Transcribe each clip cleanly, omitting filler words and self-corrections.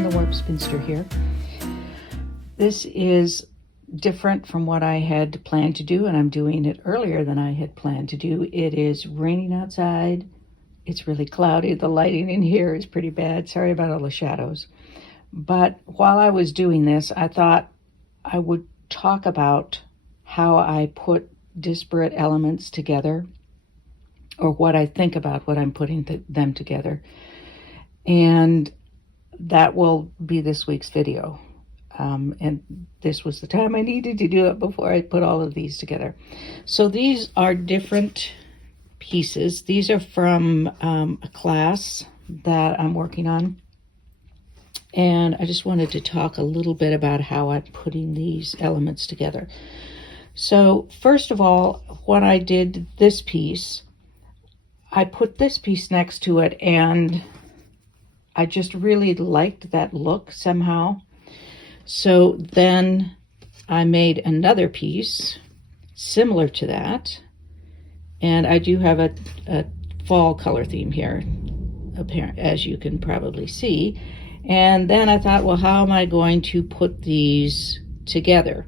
and the Warp Spinster here. This is different from what I had planned to do, and I'm doing it earlier than I had planned to do. It is raining outside. It's really cloudy. The lighting in here is pretty bad. Sorry about all the shadows. But while I was doing this, I thought I would talk about how I put disparate elements together, or what I think about when I'm putting them together. And that will be this week's video. And this was the time I needed to do it before I put all of these together. So these are different pieces. These are from a class that I'm working on. And I just wanted to talk a little bit about how I'm putting these elements together. So first of all, when I did this piece, I put this piece next to it, and I just really liked that look somehow. So then I made another piece similar to that, and I do have a fall color theme here, apparent, as you can probably see. And then I thought, well, how am I going to put these together?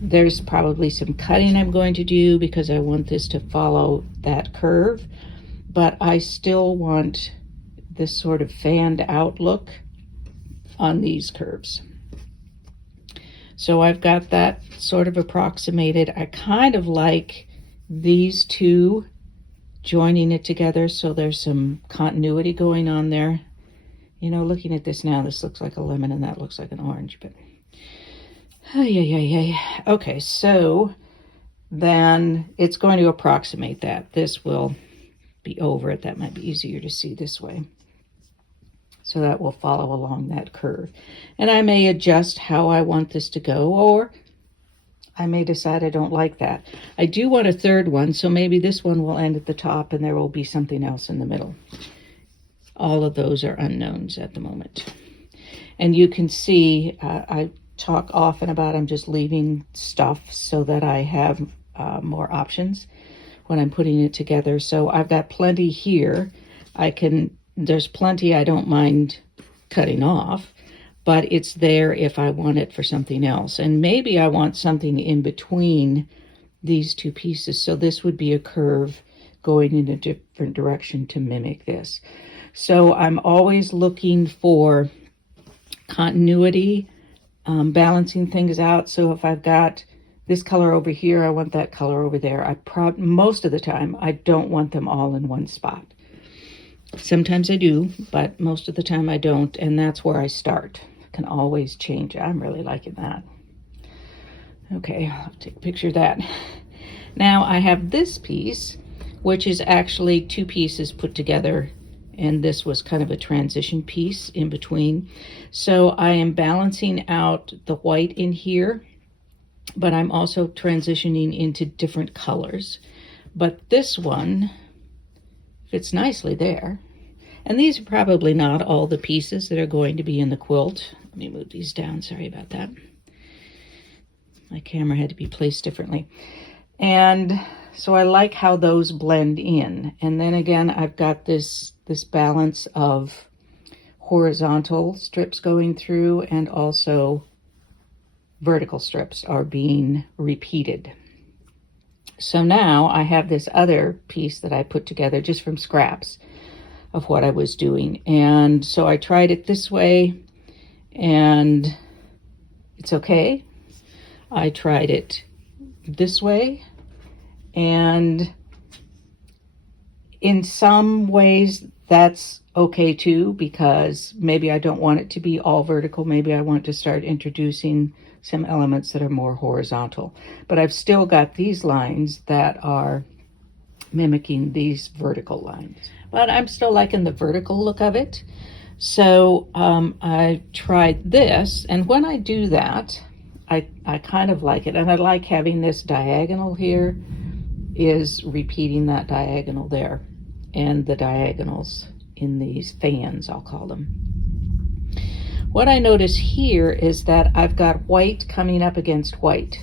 There's probably some cutting I'm going to do because I want this to follow that curve, but I still want this sort of fanned out look on these curves. So I've got that sort of approximated. I kind of like these two joining it together, so there's some continuity going on there. You know, looking at this now, this looks like a lemon and that looks like an orange, but okay, so then it's going to approximate that. This will be over it. That might be easier to see this way. So that will follow along that curve. And I may adjust how I want this to go, or I may decide I don't like that. I do want a third one, so maybe this one will end at the top and there will be something else in the middle. All of those are unknowns at the moment. And you can see, I talk often about I'm just leaving stuff so that I have more options when I'm putting it together. So I've got plenty here. There's plenty I don't mind cutting off, but it's there if I want it for something else. And maybe I want something in between these two pieces. So this would be a curve going in a different direction to mimic this. So I'm always looking for continuity, balancing things out. So if I've got this color over here, I want that color over there. Most of the time, I don't want them all in one spot. Sometimes I do, but most of the time I don't, and that's where I start. I can always change. I'm really liking that. Okay, I'll take a picture of that. Now I have this piece, which is actually two pieces put together, and this was kind of a transition piece in between. So I am balancing out the white in here, but I'm also transitioning into different colors. But this one fits nicely there. And these are probably not all the pieces that are going to be in the quilt. Let me move these down, sorry about that. My camera had to be placed differently. And so I like how those blend in. And then again, I've got this balance of horizontal strips going through, and also vertical strips are being repeated. So now I have this other piece that I put together just from scraps of what I was doing. And so I tried it this way, and it's okay. I tried it this way, and in some ways that's okay too, because maybe I don't want it to be all vertical. Maybe I want to start introducing some elements that are more horizontal. But I've still got these lines that are mimicking these vertical lines. But I'm still liking the vertical look of it. So I tried this, and when I do that, I kind of like it. And I like having this diagonal here is repeating that diagonal there, and the diagonals in these fans, I'll call them. What I notice here is that I've got white coming up against white.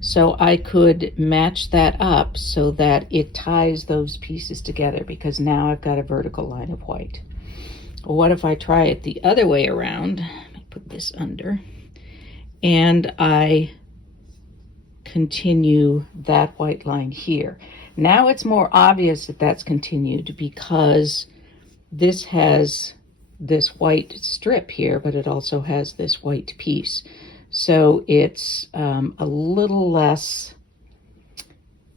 So I could match that up so that it ties those pieces together, because now I've got a vertical line of white. what if I try it the other way around? Let me put this under. And I continue that white line here. Now it's more obvious that that's continued because this has this white strip here, but it also has this white piece. So it's a little less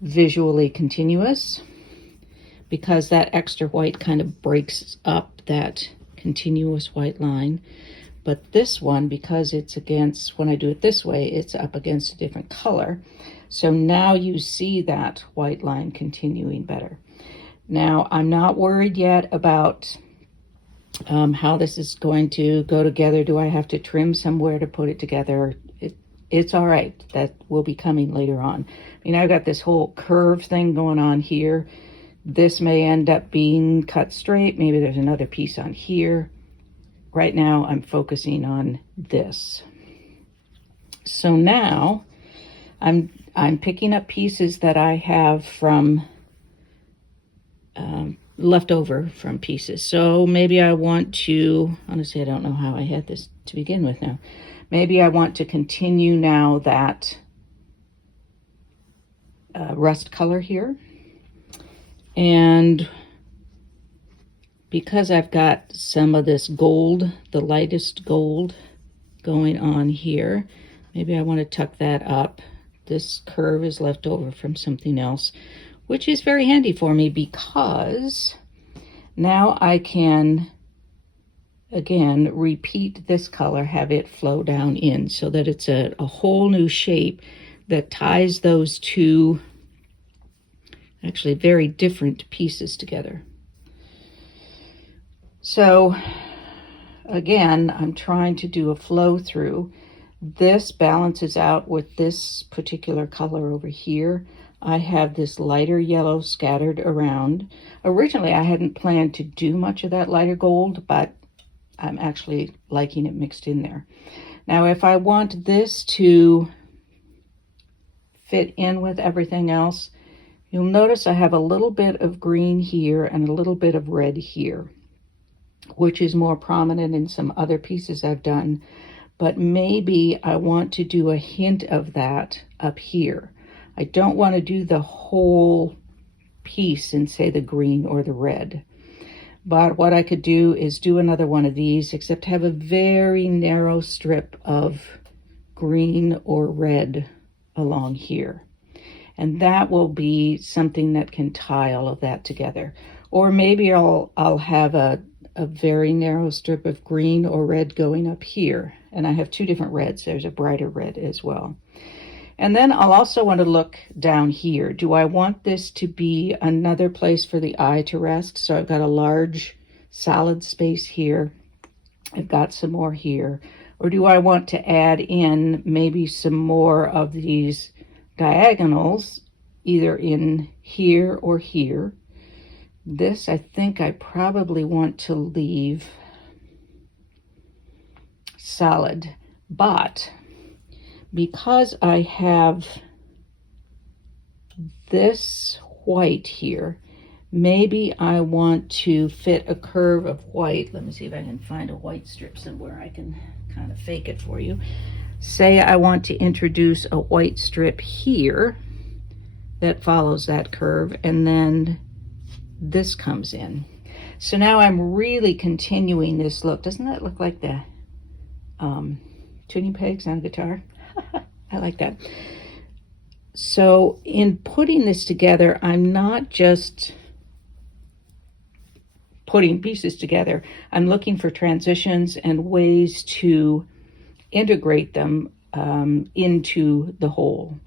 visually continuous because that extra white kind of breaks up that continuous white line. But this one, because it's against, when I do it this way, it's up against a different color. So now you see that white line continuing better. Now, I'm not worried yet about how this is going to go together. Do I have to trim somewhere to put it together? It's all right. That will be coming later on. I mean, I've got this whole curve thing going on here. This may end up being cut straight. Maybe there's another piece on here. Right now, I'm focusing on this. So now, I'm picking up pieces that I have from left over from pieces. So maybe I want to, honestly, I don't know how I had this to begin with now. Maybe I want to continue now that rust color here. And because I've got some of this gold, the lightest gold going on here, maybe I want to tuck that up. This curve is left over from something else, which is very handy for me because now I can, again, repeat this color, have it flow down in so that it's a whole new shape that ties those two actually very different pieces together. So again, I'm trying to do a flow through. This balances out with this particular color over here. I have this lighter yellow scattered around. Originally, I hadn't planned to do much of that lighter gold, but I'm actually liking it mixed in there. Now, if I want this to fit in with everything else, you'll notice I have a little bit of green here and a little bit of red here, which is more prominent in some other pieces I've done. But maybe I want to do a hint of that up here. I don't want to do the whole piece in, say, the green or the red. But what I could do is do another one of these, except have a very narrow strip of green or red along here. And that will be something that can tie all of that together. Or maybe I'll have a very narrow strip of green or red going up here. And I have two different reds. There's a brighter red as well. And then I'll also want to look down here. Do I want this to be another place for the eye to rest? So I've got a large solid space here. I've got some more here. Or do I want to add in maybe some more of these diagonals, either in here or here? This, I think I probably want to leave solid, but because I have this white here, maybe I want to fit a curve of white. Let me see if I can find a white strip somewhere. I can kind of fake it for you. Say I want to introduce a white strip here that follows that curve, and then this comes in. So now I'm really continuing this look. Doesn't that look like the tuning pegs on a guitar? I like that. So in putting this together, I'm not just putting pieces together. I'm looking for transitions and ways to integrate them into the whole,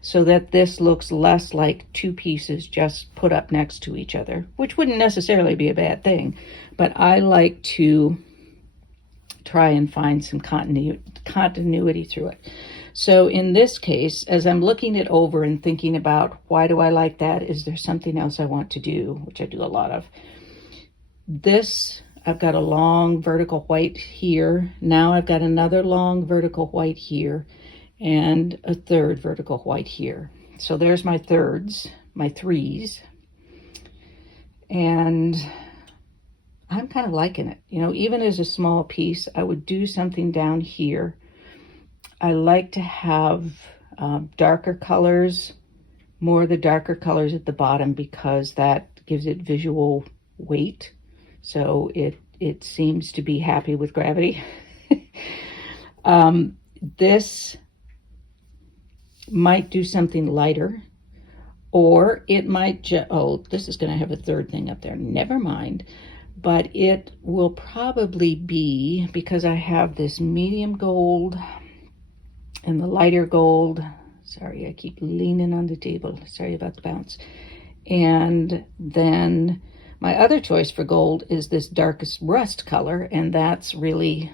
so that this looks less like two pieces just put up next to each other, which wouldn't necessarily be a bad thing, but I like to try and find some continuity through it. So in this case, as I'm looking it over and thinking about why do I like that, is there something else I want to do, which I do a lot of. This, I've got a long vertical white here. Now I've got another long vertical white here and a third vertical white here. So there's my thirds, my threes. And I'm kind of liking it. You know, even as a small piece, I would do something down here. I like to have darker colors, more of the darker colors at the bottom, because that gives it visual weight. So it seems to be happy with gravity. This might do something lighter, or it might oh, this is going to have a third thing up there. Never mind. But it will probably be, because I have this medium gold and the lighter gold. Sorry, I keep leaning on the table. Sorry about the bounce. And then my other choice for gold is this darkest rust color, and that's really,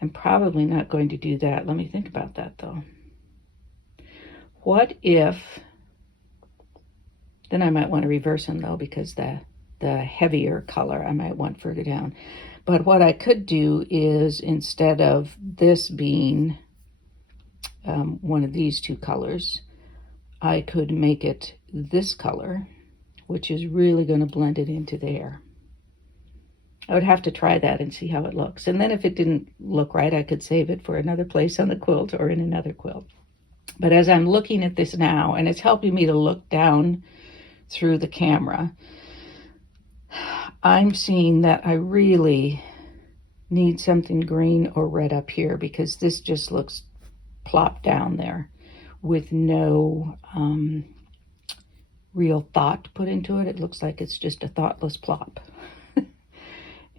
I'm probably not going to do that. Let me think about that though. What if, then I might want to reverse them though, because the heavier color I might want further down. But what I could do is, instead of this being one of these two colors, I could make it this color, which is really going to blend it into there. I would have to try that and see how it looks. And then if it didn't look right, I could save it for another place on the quilt or in another quilt. But as I'm looking at this now, and it's helping me to look down through the camera, I'm seeing that I really need something green or red up here, because this just looks plopped down there with no real thought put into it. It looks like it's just a thoughtless plop.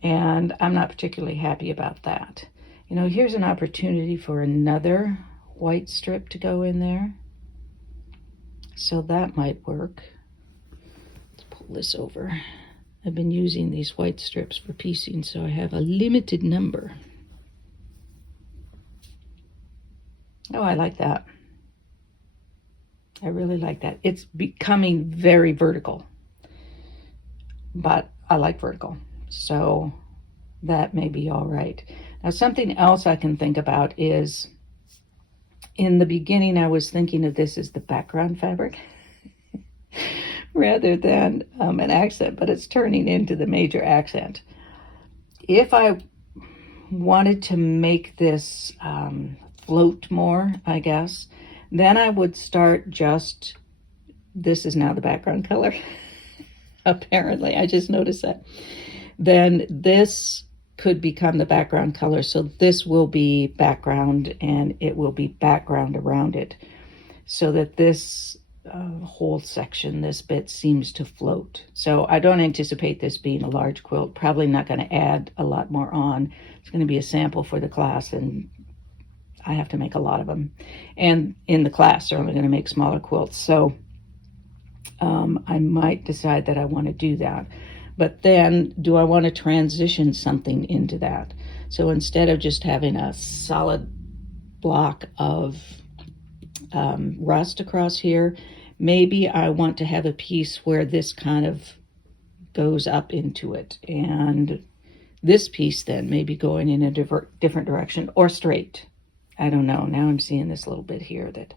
And I'm not particularly happy about that. You know, here's an opportunity for another white strip to go in there. So that might work. Let's pull this over. I've been using these white strips for piecing, so I have a limited number. Oh, I like that. I really like that. It's becoming very vertical, but I like vertical, so that may be all right. Now, something else I can think about is, in the beginning, I was thinking of this as the background fabric rather than an accent, but it's turning into the major accent. If I wanted to make this float more, I guess, then I would start just, this is now the background color, apparently, I just noticed that. Then this could become the background color, so this will be background, and it will be background around it, so that this whole section, this bit, seems to float. So I don't anticipate this being a large quilt, probably not going to add a lot more on. It's going to be a sample for the class, and I have to make a lot of them. And in the class, they're only going to make smaller quilts. So I might decide that I want to do that. But then, do I want to transition something into that? So instead of just having a solid block of rust across here, maybe I want to have a piece where this kind of goes up into it. And this piece then maybe going in a different direction, or straight. I don't know. Now I'm seeing this little bit here that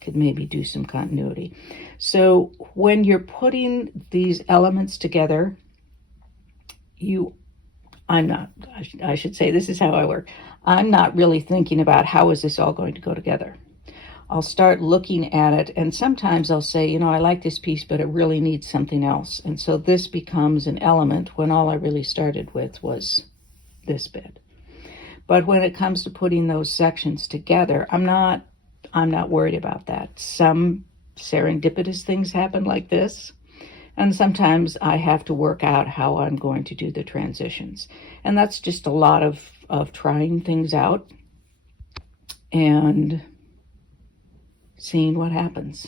could maybe do some continuity. So when you're putting these elements together, I should say, this is how I work. I'm not really thinking about how is this all going to go together. I'll start looking at it, and sometimes I'll say, you know, I like this piece, but it really needs something else. And so this becomes an element when all I really started with was this bit. But when it comes to putting those sections together, I'm not worried about that. Some serendipitous things happen like this, and sometimes I have to work out how I'm going to do the transitions. And that's just a lot of trying things out and seeing what happens.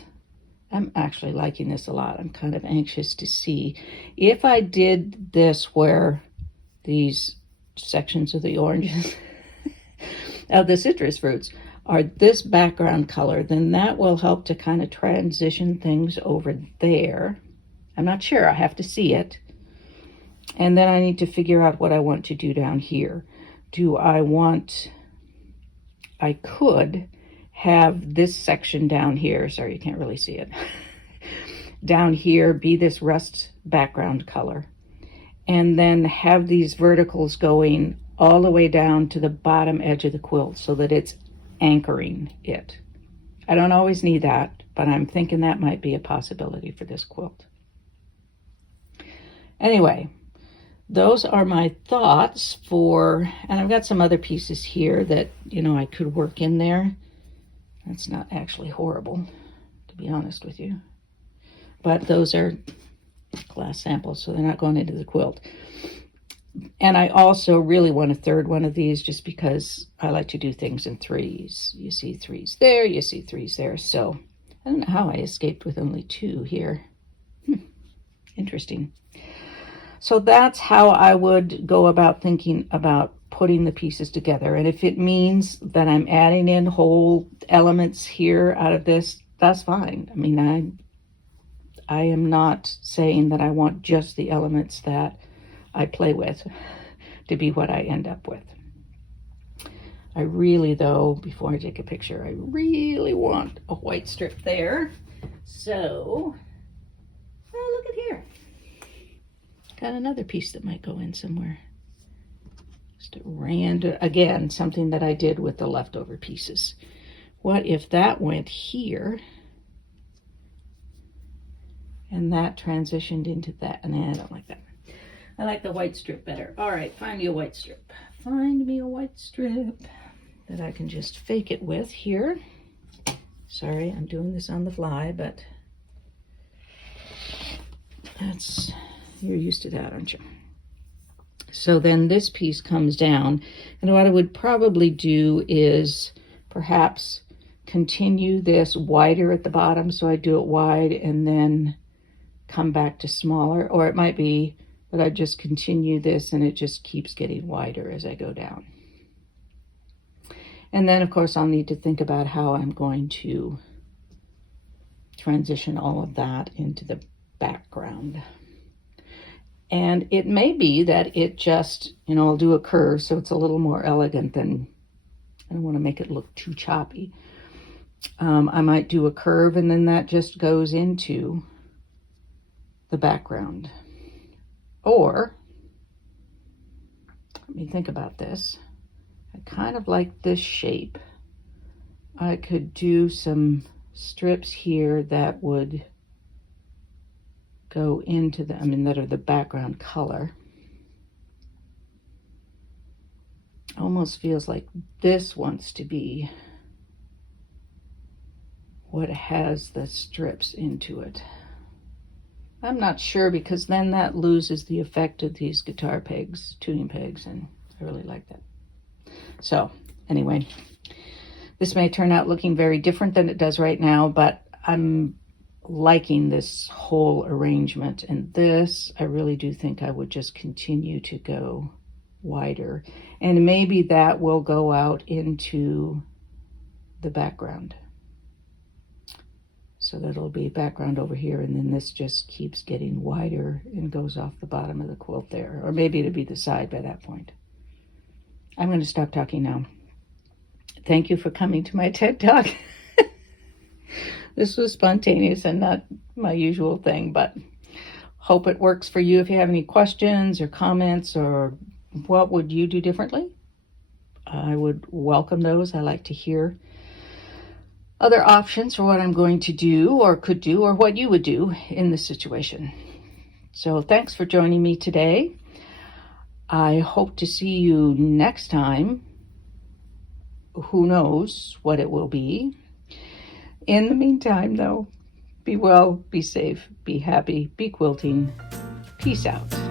I'm actually liking this a lot. I'm kind of anxious to see. If I did this where these sections of the oranges of the citrus fruits are this background color, then that will help to kind of transition things over there. I'm not sure. I have to see it. And then I need to figure out what I want to do down here. I could have this section down here. Sorry, you can't really see it. down here be this rust background color, and then have these verticals going all the way down to the bottom edge of the quilt so that it's anchoring it. I don't always need that, but I'm thinking that might be a possibility for this quilt. Anyway, those are my thoughts for, and I've got some other pieces here that, I could work in there. That's not actually horrible, to be honest with you. But those are glass samples, so they're not going into the quilt. And I also really want a third one of these just because I like to do things in threes. You see threes there, you see threes there. So I don't know how I escaped with only two here. Interesting. So that's how I would go about thinking about putting the pieces together. And if it means that I'm adding in whole elements here out of this, that's fine. I mean, I am not saying that I want just the elements that I play with to be what I end up with. I really, though, before I take a picture, I really want a white strip there. So, look at here. Got another piece that might go in somewhere. Just a random, again, something that I did with the leftover pieces. What if that went here and that transitioned into that? Nah, I don't like that. I like the white strip better. All right, find me a white strip. Find me a white strip that I can just fake it with here. Sorry, I'm doing this on the fly, but you're used to that, aren't you? So then this piece comes down, and what I would probably do is perhaps continue this wider at the bottom, so I do it wide and then come back to smaller, or it might be that I just continue this and it just keeps getting wider as I go down. And then, of course, I'll need to think about how I'm going to transition all of that into the background. And it may be that it just, I'll do a curve so it's a little more elegant than, I don't want to make it look too choppy. I might do a curve and then that just goes into the background. Or, let me think about this. I kind of like this shape. I could do some strips here that would go into that are the background color. Almost feels like this wants to be what has the strips into it. I'm not sure, because then that loses the effect of these guitar pegs, tuning pegs, and I really like that. So anyway, this may turn out looking very different than it does right now, but I'm liking this whole arrangement. And this, I really do think I would just continue to go wider. And maybe that will go out into the background. So that it'll be background over here, and then this just keeps getting wider and goes off the bottom of the quilt there. Or maybe it'll be the side by that point. I'm going to stop talking now. Thank you for coming to my TED Talk. This was spontaneous and not my usual thing, but hope it works for you. If you have any questions or comments, or what would you do differently, I would welcome those. I like to hear other options for what I'm going to do or could do, or what you would do in this situation. So thanks for joining me today. I hope to see you next time. Who knows what it will be. In the meantime, though, be well, be safe, be happy, be quilting. Peace out.